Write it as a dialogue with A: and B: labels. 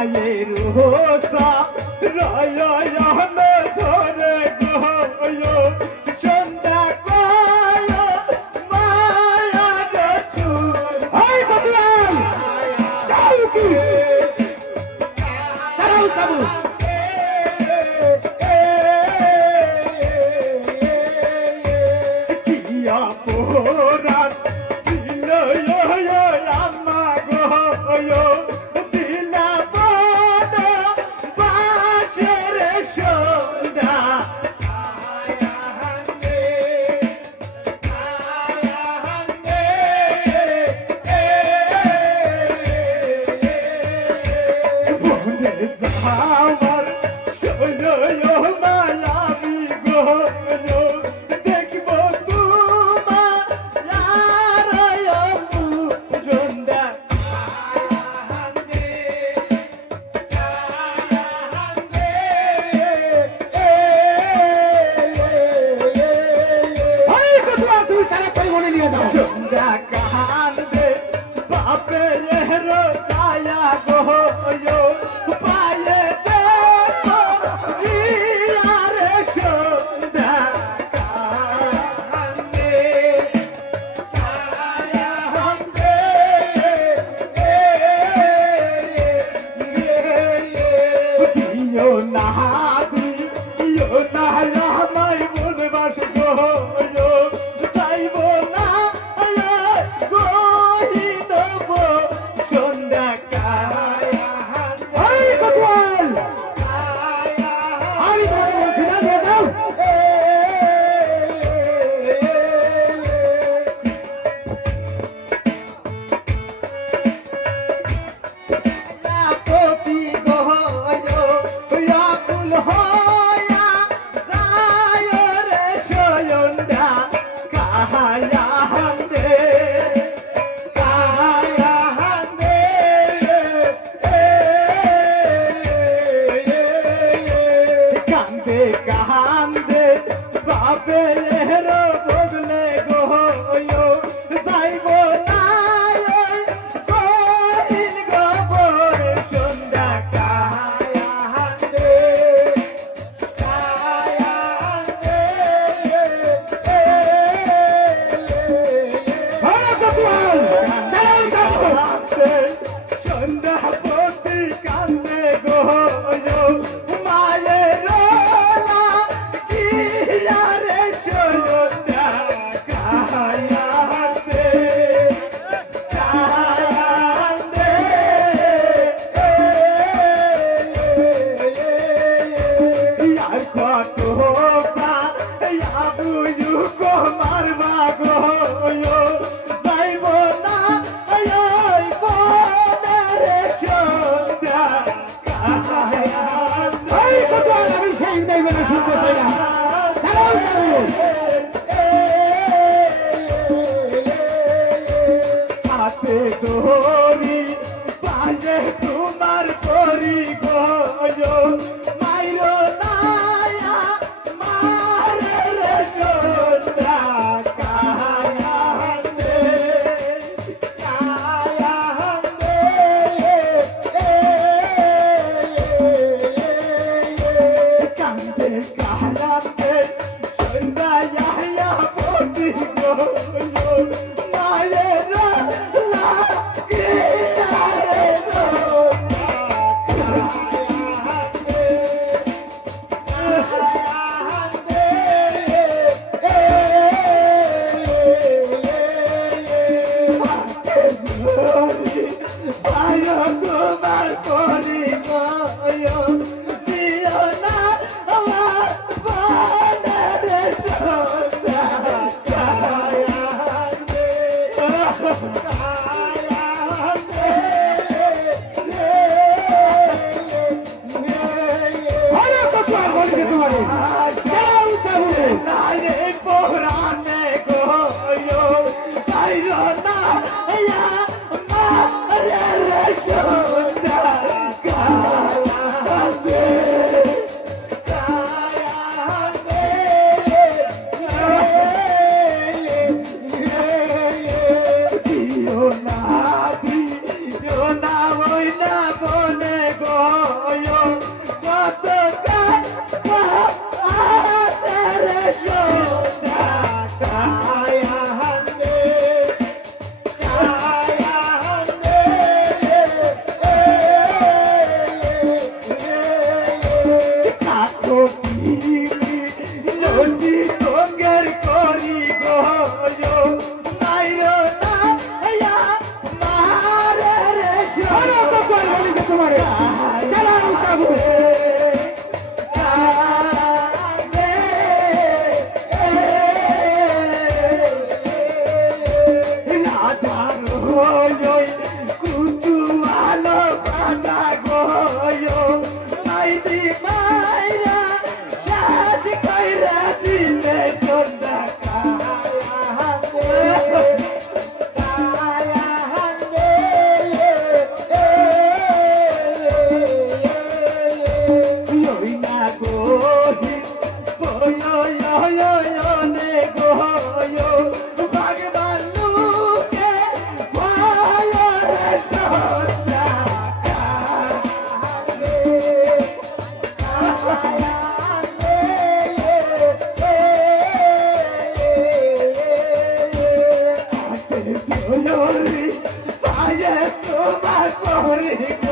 A: মায়ের হোসা রায়ন ধরে গয় সন্ধ্যা কয় মায়ার চুল।
B: হাই বদলাল! যাও কি? চালাও Wow.
A: Nah. কান্দে বাপে লেহরো বদলে গো Oh, হরি গো है